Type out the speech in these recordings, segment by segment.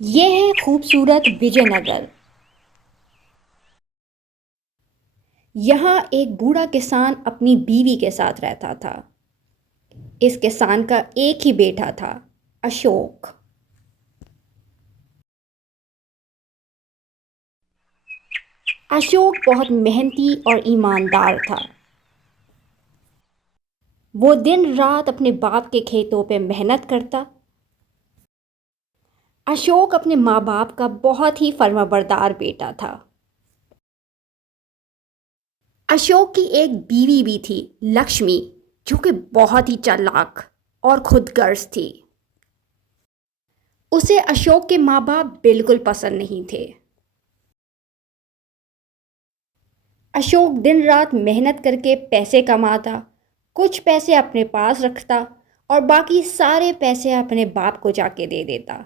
ये है खूबसूरत विजयनगर। यहाँ एक बूढ़ा किसान अपनी बीवी के साथ रहता था। इस किसान का एक ही बेटा था, अशोक। अशोक बहुत मेहनती और ईमानदार था। वो दिन रात अपने बाप के खेतों पे मेहनत करता। अशोक अपने माँ बाप का बहुत ही फर्माबरदार बेटा था। अशोक की एक बीवी भी थी, लक्ष्मी, जो कि बहुत ही चालाक और खुदगर्ज थी। उसे अशोक के माँ बाप बिल्कुल पसंद नहीं थे। अशोक दिन रात मेहनत करके पैसे कमाता, कुछ पैसे अपने पास रखता और बाकी सारे पैसे अपने बाप को जाके दे देता।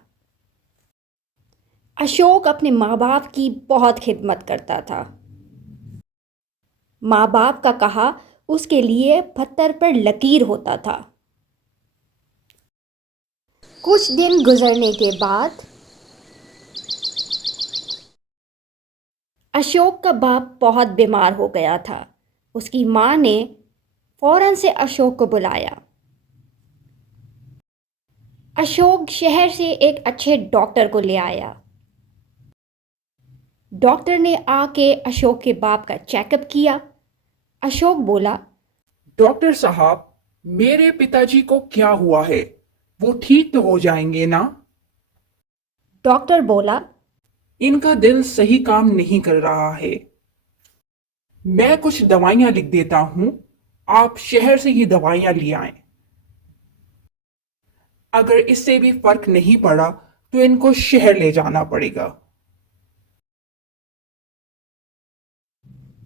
अशोक अपने माँ बाप की बहुत खिदमत करता था। माँ बाप का कहा उसके लिए पत्थर पर लकीर होता था। कुछ दिन गुजरने के बाद अशोक का बाप बहुत बीमार हो गया था। उसकी माँ ने फौरन से अशोक को बुलाया। अशोक शहर से एक अच्छे डॉक्टर को ले आया। डॉक्टर ने आके अशोक के बाप का चेकअप किया। अशोक बोला, डॉक्टर साहब, मेरे पिताजी को क्या हुआ है? वो ठीक तो हो जाएंगे ना? डॉक्टर बोला, इनका दिल सही काम नहीं कर रहा है। मैं कुछ दवाइयां लिख देता हूं। आप शहर से ये दवाइयां ले आएं। अगर इससे भी फर्क नहीं पड़ा तो इनको शहर ले जाना पड़ेगा।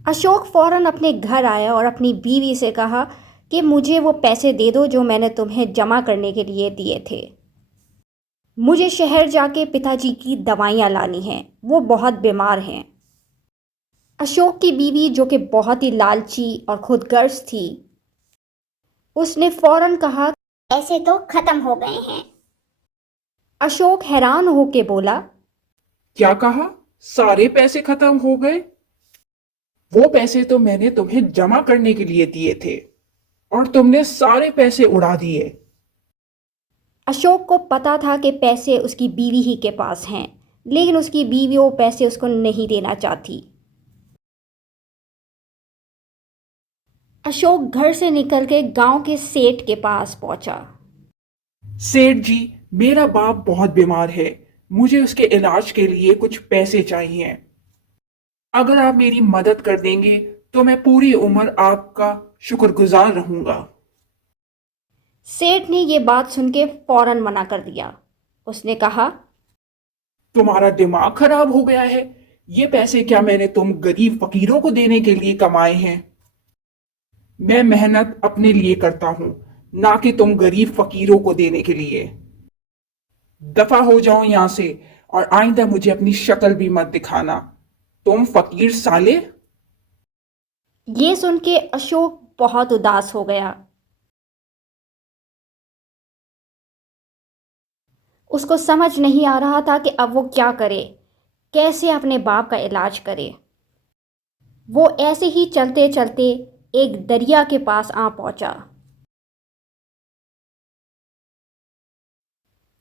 अशोक फौरन अपने घर आया और अपनी बीवी से कहा कि मुझे वो पैसे दे दो जो मैंने तुम्हें जमा करने के लिए दिए थे। मुझे शहर जाके पिताजी की दवाइयाँ लानी हैं, वो बहुत बीमार हैं। अशोक की बीवी, जो कि बहुत ही लालची और खुदगर्ज थी, उसने फौरन कहा, पैसे तो खत्म हो गए हैं। अशोक हैरान होके बोला, क्या कहा? सारे पैसे खत्म हो गए? वो पैसे तो मैंने तुम्हें जमा करने के लिए दिए थे और तुमने सारे पैसे उड़ा दिए। अशोक को पता था कि पैसे उसकी बीवी ही के पास हैं, लेकिन उसकी बीवी वो पैसे उसको नहीं देना चाहती। अशोक घर से निकल के गांव के सेठ के पास पहुंचा। सेठ जी, मेरा बाप बहुत बीमार है। मुझे उसके इलाज के लिए कुछ पैसे चाहिए। अगर आप मेरी मदद कर देंगे तो मैं पूरी उम्र आपका शुक्रगुजार रहूंगा। सेठ ने ये बात सुन के फौरन मना कर दिया। उसने कहा, तुम्हारा दिमाग खराब हो गया है? ये पैसे क्या मैंने तुम गरीब फकीरों को देने के लिए कमाए हैं? मैं मेहनत अपने लिए करता हूं, ना कि तुम गरीब फकीरों को देने के लिए। दफा हो जाओ यहां से और आइंदा मुझे अपनी शक्ल भी मत दिखाना, तुम फकीर साले। ये सुन के अशोक बहुत उदास हो गया। उसको समझ नहीं आ रहा था कि अब वो क्या करे, कैसे अपने बाप का इलाज करे। वो ऐसे ही चलते चलते एक दरिया के पास आ पहुंचा।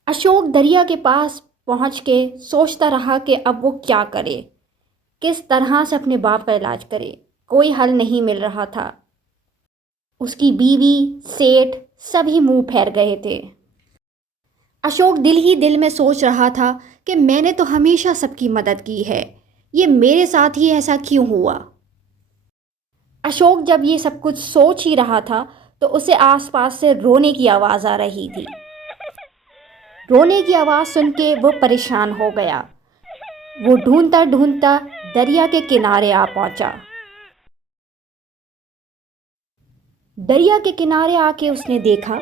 अशोक दरिया के पास पहुंच के सोचता रहा कि अब वो क्या करे, किस तरह से अपने बाप का इलाज करे। कोई हल नहीं मिल रहा था। उसकी बीवी, सेठ, सभी मुंह फेर गए थे। अशोक दिल ही दिल में सोच रहा था कि मैंने तो हमेशा सबकी मदद की है, ये मेरे साथ ही ऐसा क्यों हुआ। अशोक जब ये सब कुछ सोच ही रहा था तो उसे आसपास से रोने की आवाज़ आ रही थी। रोने की आवाज़ सुन के वो परेशान हो गया। वो ढूंढता ढूंढता दरिया के किनारे आ पहुंचा। दरिया के किनारे आके उसने देखा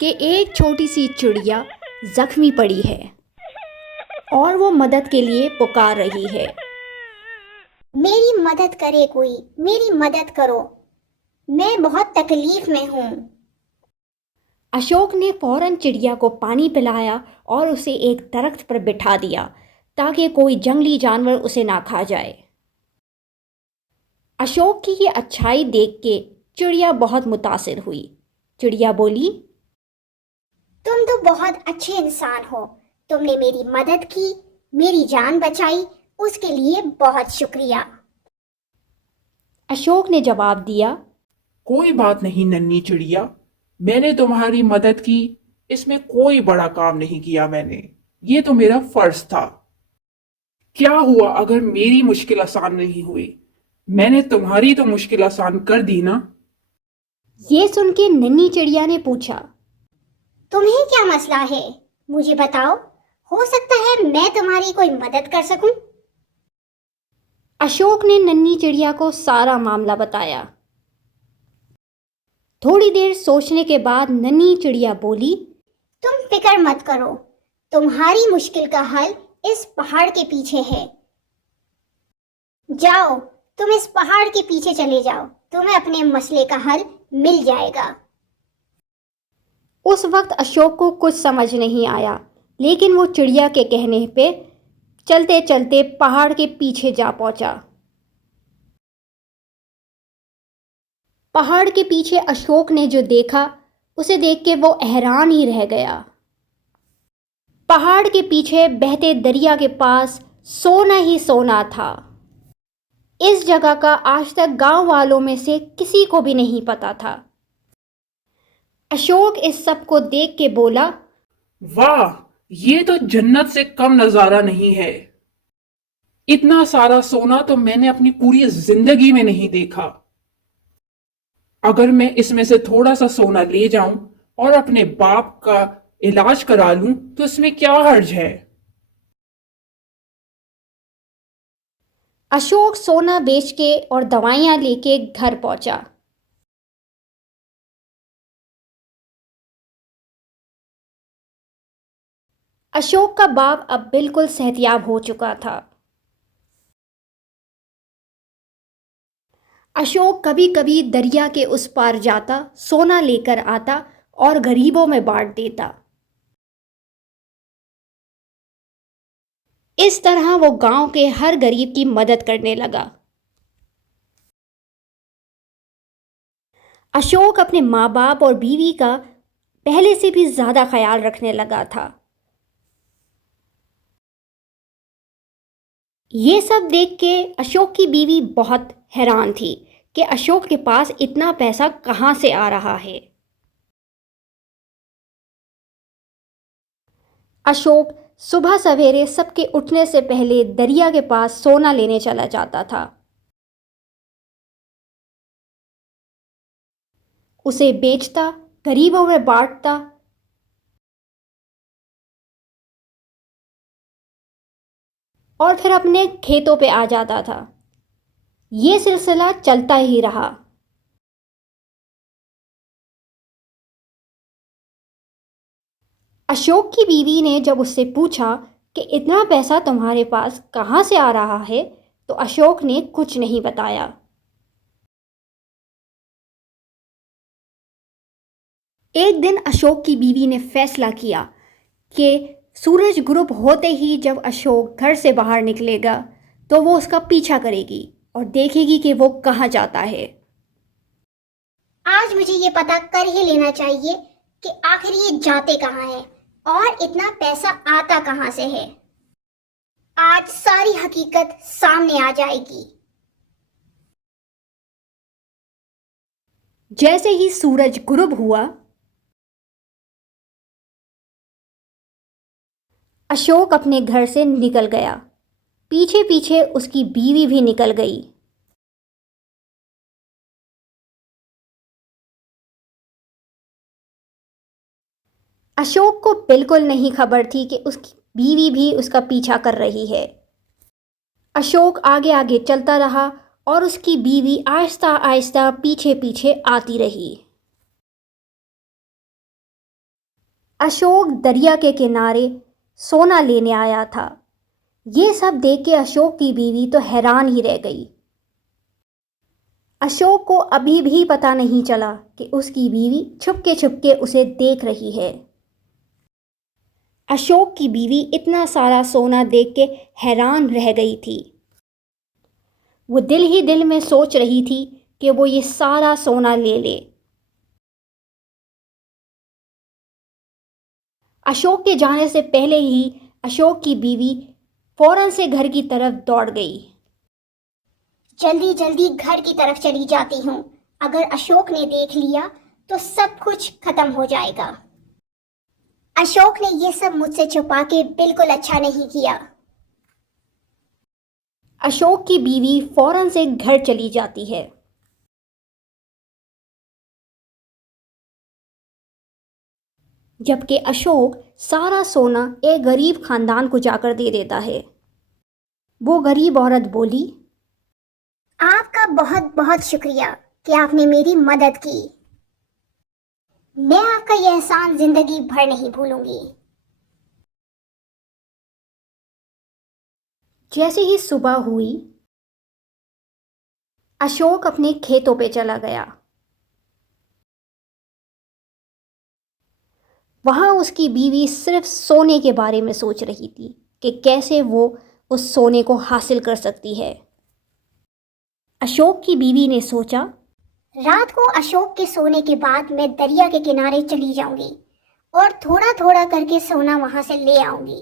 कि एक छोटी सी चिड़िया जख्मी पड़ी है और वो मदद के लिए पुकार रही है। मेरी मदद करे कोई, मेरी मदद करो, मैं बहुत तकलीफ में हूँ। अशोक ने फौरन चिड़िया को पानी पिलाया और उसे एक दरख्त पर बिठा दिया ताकि कोई जंगली जानवर उसे ना खा जाए। अशोक की ये अच्छाई देख के चिड़िया बहुत मुतासिर हुई। चिड़िया बोली, तुम तो बहुत अच्छे इंसान हो। तुमने मेरी मदद की, मेरी जान बचाई, उसके लिए बहुत शुक्रिया। अशोक ने जवाब दिया, कोई बात नहीं नन्ही चिड़िया, मैंने तुम्हारी मदद की, इसमें कोई बड़ा काम नहीं किया मैंने, ये तो मेरा फर्ज था। क्या हुआ अगर मेरी मुश्किल आसान नहीं हुई? मैंने तुम्हारी तो मुश्किल आसान कर दी ना। ये सुन के नन्ही चिड़िया ने पूछा, तुम्हें क्या मसला है, मुझे बताओ, हो सकता है मैं तुम्हारी कोई मदद कर सकूं। अशोक ने नन्ही चिड़िया को सारा मामला बताया। थोड़ी देर सोचने के बाद नन्ही चिड़िया बोली, तुम फिक्र मत करो, तुम्हारी मुश्किल का हल इस पहाड़ के पीछे है। जाओ, तुम इस पहाड़ के पीछे चले जाओ, तुम्हें अपने मसले का हल मिल जाएगा। उस वक्त अशोक को कुछ समझ नहीं आया, लेकिन वो चिड़िया के कहने पे चलते चलते पहाड़ के पीछे जा पहुंचा। पहाड़ के पीछे अशोक ने जो देखा उसे देख के वो हैरान ही रह गया। पहाड़ के पीछे बहते दरिया के पास सोना ही सोना था। इस जगह का आज तक गांव वालों में से किसी को भी नहीं पता था। अशोक इस सब को देख के बोला, वाह, ये तो जन्नत से कम नजारा नहीं है। इतना सारा सोना तो मैंने अपनी पूरी जिंदगी में नहीं देखा। अगर मैं इसमें से थोड़ा सा सोना ले जाऊं और अपने बाप का इलाज करा लूं तो इसमें क्या हर्ज है। अशोक सोना बेच के और दवाइयां लेके घर पहुंचा। अशोक का बाप अब बिल्कुल सेहतयाब हो चुका था। अशोक कभी कभी दरिया के उस पार जाता, सोना लेकर आता और गरीबों में बांट देता। इस तरह वो गांव के हर गरीब की मदद करने लगा। अशोक अपने माँ बाप और बीवी का पहले से भी ज्यादा ख्याल रखने लगा था। ये सब देख के अशोक की बीवी बहुत हैरान थी कि अशोक के पास इतना पैसा कहाँ से आ रहा है। अशोक सुबह सवेरे सबके उठने से पहले दरिया के पास सोना लेने चला जाता था। उसे बेचता, गरीबों में बांटता और फिर अपने खेतों पे आ जाता था। ये सिलसिला चलता ही रहा। अशोक की बीवी ने जब उससे पूछा कि इतना पैसा तुम्हारे पास कहाँ से आ रहा है, तो अशोक ने कुछ नहीं बताया। एक दिन अशोक की बीवी ने फैसला किया कि सूरज गुरूब होते ही जब अशोक घर से बाहर निकलेगा तो वो उसका पीछा करेगी और देखेगी कि वो कहाँ जाता है। आज मुझे ये पता कर ही लेना चाहिए कि आखिर ये जाते कहाँ हैं और इतना पैसा आता कहाँ से है। आज सारी हकीकत सामने आ जाएगी। जैसे ही सूरज गुरूब हुआ, अशोक अपने घर से निकल गया। पीछे पीछे उसकी बीवी भी निकल गई। अशोक को बिल्कुल नहीं खबर थी कि उसकी बीवी भी उसका पीछा कर रही है। अशोक आगे आगे चलता रहा और उसकी बीवी आहिस्ता आहिस्ता पीछे पीछे आती रही। अशोक दरिया के किनारे सोना लेने आया था। ये सब देख के अशोक की बीवी तो हैरान ही रह गई। अशोक को अभी भी पता नहीं चला कि उसकी बीवी छुपके उसे देख रही है। अशोक की बीवी इतना सारा सोना देख के हैरान रह गई थी। वो दिल ही दिल में सोच रही थी कि वो ये सारा सोना ले ले। अशोक के जाने से पहले ही अशोक की बीवी फौरन से घर की तरफ दौड़ गई। जल्दी जल्दी घर की तरफ चली जाती हूँ। अगर अशोक ने देख लिया तो सब कुछ खत्म हो जाएगा। अशोक ने ये सब मुझसे छुपा के बिल्कुल अच्छा नहीं किया। अशोक की बीवी फौरन से घर चली जाती है। जबकि अशोक सारा सोना एक गरीब खानदान को जाकर दे देता है। वो गरीब औरत बोली, आपका बहुत बहुत शुक्रिया कि आपने मेरी मदद की। मैं आपका यह एहसान जिंदगी भर नहीं भूलूंगी। जैसे ही सुबह हुई, अशोक अपने खेतों पे चला गया। वहां उसकी बीवी सिर्फ सोने के बारे में सोच रही थी कि कैसे वो उस सोने को हासिल कर सकती है। अशोक की बीवी ने सोचा, रात को अशोक के सोने के बाद मैं दरिया के किनारे चली जाऊंगी और थोड़ा थोड़ा करके सोना वहां से ले आऊंगी।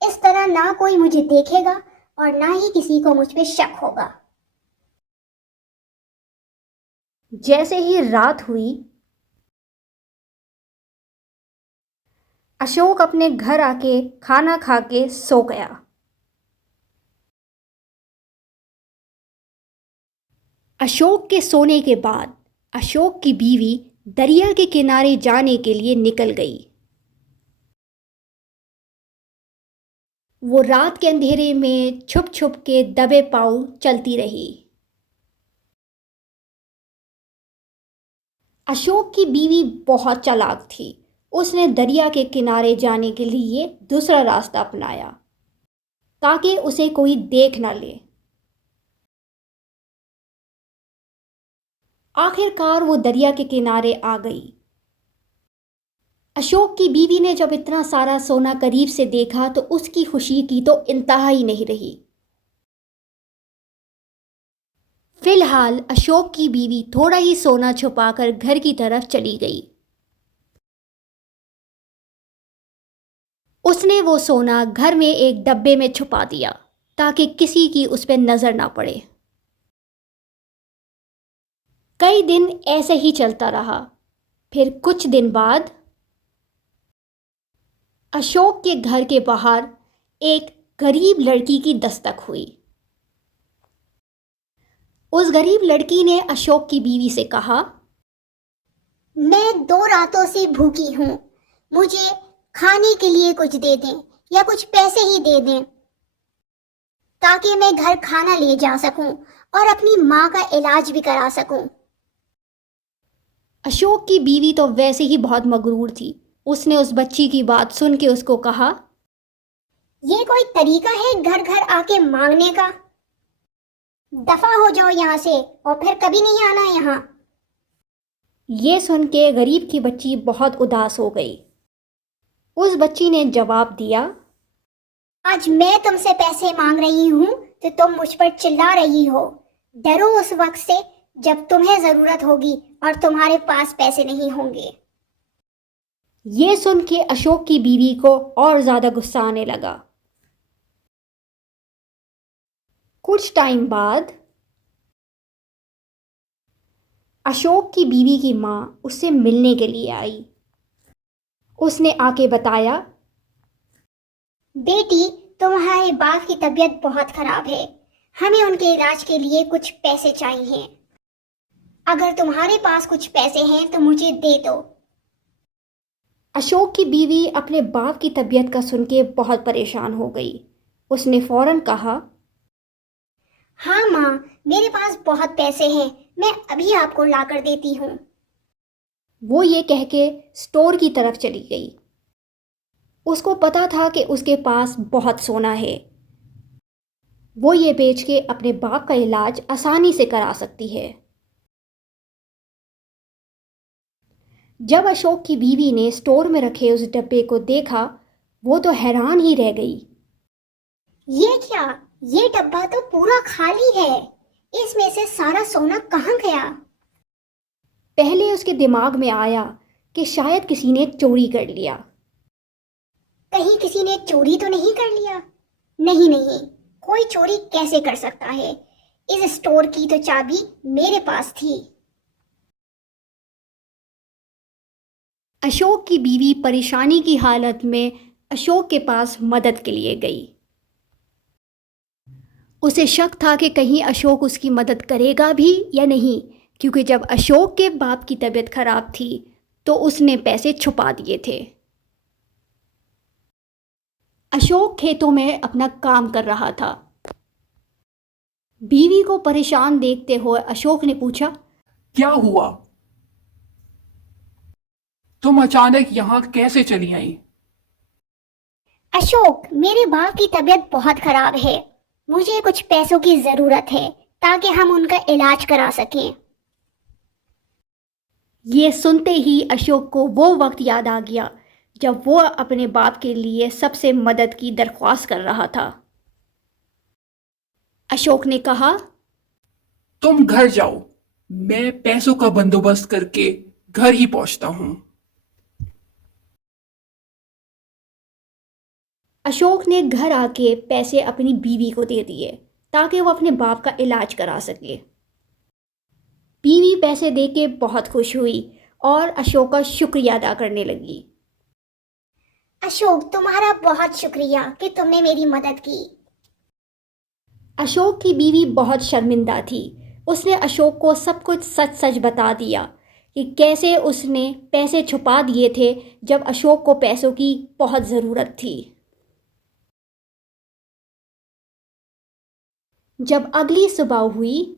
इस तरह ना कोई मुझे देखेगा और ना ही किसी को मुझ पे शक होगा। जैसे ही रात हुई, अशोक अपने घर आके खाना खा के सो गया। अशोक के सोने के बाद अशोक की बीवी दरिया के किनारे जाने के लिए निकल गई। वो रात के अंधेरे में छुप छुप के दबे पांव चलती रही। अशोक की बीवी बहुत चालाक थी। उसने दरिया के किनारे जाने के लिए दूसरा रास्ता अपनाया ताकि उसे कोई देख ना ले। आखिरकार वो दरिया के किनारे आ गई। अशोक की बीवी ने जब इतना सारा सोना करीब से देखा तो उसकी खुशी की तो इंतहा ही नहीं रही। फिलहाल अशोक की बीवी थोड़ा ही सोना छुपाकर घर की तरफ चली गई। उसने वो सोना घर में एक डब्बे में छुपा दिया ताकि किसी की उस पर नजर ना पड़े। कई दिन ऐसे ही चलता रहा। फिर कुछ दिन बाद अशोक के घर के बाहर एक गरीब लड़की की दस्तक हुई। उस गरीब लड़की ने अशोक की बीवी से कहा, मैं 2 रातों से भूखी हूँ। मुझे खाने के लिए कुछ दे दें या कुछ पैसे ही दे दें ताकि मैं घर खाना ले जा सकूं और अपनी माँ का इलाज भी करा सकूं। अशोक की बीवी तो वैसे ही बहुत मगरूर थी। उसने उस बच्ची की बात सुन के उसको कहा, ये कोई तरीका है घर घर आके मांगने का? दफा हो जाओ यहाँ से और फिर कभी नहीं आना यहाँ। ये सुन के गरीब की बच्ची बहुत उदास हो गई। उस बच्ची ने जवाब दिया, आज मैं तुमसे पैसे मांग रही हूँ तो तुम मुझ पर चिल्ला रही हो। डरो उस वक्त से जब तुम्हें जरूरत होगी और तुम्हारे पास पैसे नहीं होंगे। ये सुन के अशोक की बीवी को और ज्यादा गुस्सा आने लगा। कुछ टाइम बाद अशोक की बीवी की माँ उससे मिलने के लिए आई। उसने आके बताया, बेटी, तुम्हारे बाप की तबीयत बहुत खराब है। हमें उनके इलाज के लिए कुछ पैसे चाहिए। अगर तुम्हारे पास कुछ पैसे हैं तो मुझे दे दो। अशोक की बीवी अपने बाप की तबीयत का सुन के बहुत परेशान हो गई। उसने फौरन कहा, हाँ माँ, मेरे पास बहुत पैसे हैं, मैं अभी आपको ला कर देती हूँ। वो ये कह के स्टोर की तरफ चली गई। उसको पता था कि उसके पास बहुत सोना है। वो ये बेच के अपने बाप का इलाज आसानी से करा सकती है। जब अशोक की बीवी ने स्टोर में रखे उस डब्बे को देखा, वो तो हैरान ही रह गई। ये क्या? ये डब्बा तो पूरा खाली है। इसमें से सारा सोना कहाँ गया? पहले उसके दिमाग में आया कि शायद किसी ने चोरी कर लिया। कहीं किसी ने चोरी तो नहीं कर लिया? नहीं नहीं, कोई चोरी कैसे कर सकता है? इस स्टोर की तो चाबी मेरे पास थी। अशोक की बीवी परेशानी की हालत में अशोक के पास मदद के लिए गई। उसे शक था कि कहीं अशोक उसकी मदद करेगा भी या नहीं, क्योंकि जब अशोक के बाप की तबीयत खराब थी तो उसने पैसे छुपा दिए थे। अशोक खेतों में अपना काम कर रहा था। बीवी को परेशान देखते हुए अशोक ने पूछा, क्या हुआ? तुम अचानक यहाँ कैसे चली आई? अशोक, मेरे बाप की तबीयत बहुत खराब है। मुझे कुछ पैसों की जरूरत है ताकि हम उनका इलाज करा सकें। ये सुनते ही अशोक को वो वक्त याद आ गया जब वो अपने बाप के लिए सबसे मदद की दरख्वास्त कर रहा था। अशोक ने कहा, तुम घर जाओ, मैं पैसों का बंदोबस्त करके घर ही पहुंचता हूं। अशोक ने घर आके पैसे अपनी बीवी को दे दिए ताकि वो अपने बाप का इलाज करा सके। बीवी पैसे देके बहुत खुश हुई और अशोक का शुक्रिया अदा करने लगी। अशोक, तुम्हारा बहुत शुक्रिया कि तुमने मेरी मदद की। अशोक की बीवी बहुत शर्मिंदा थी। उसने अशोक को सब कुछ सच सच बता दिया कि कैसे उसने पैसे छुपा दिए थे जब अशोक को पैसों की बहुत ज़रूरत थी। जब अगली सुबह हुई,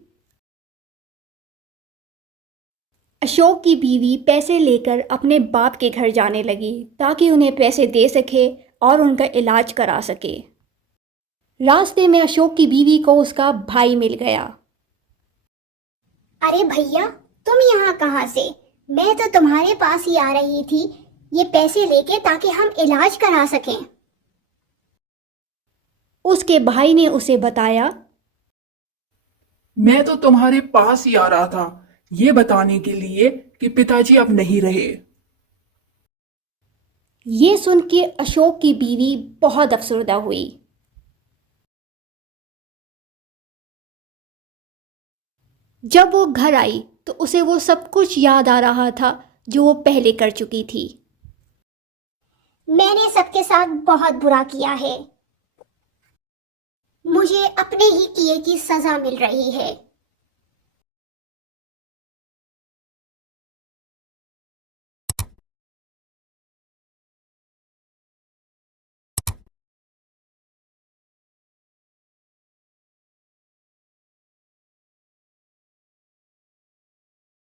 अशोक की बीवी पैसे लेकर अपने बाप के घर जाने लगी ताकि उन्हें पैसे दे सके और उनका इलाज करा सके। रास्ते में अशोक की बीवी को उसका भाई मिल गया। अरे भैया, तुम यहाँ कहाँ से? मैं तो तुम्हारे पास ही आ रही थी ये पैसे लेके ताकि हम इलाज करा सकें। उसके भाई ने उसे बताया, मैं तो तुम्हारे पास ही आ रहा था ये बताने के लिए कि पिताजी अब नहीं रहे। ये सुन के अशोक की बीवी बहुत अफसरदा हुई। जब वो घर आई तो उसे वो सब कुछ याद आ रहा था जो वो पहले कर चुकी थी। मैंने सबके साथ बहुत बुरा किया है। मुझे अपने ही किए की सजा मिल रही है।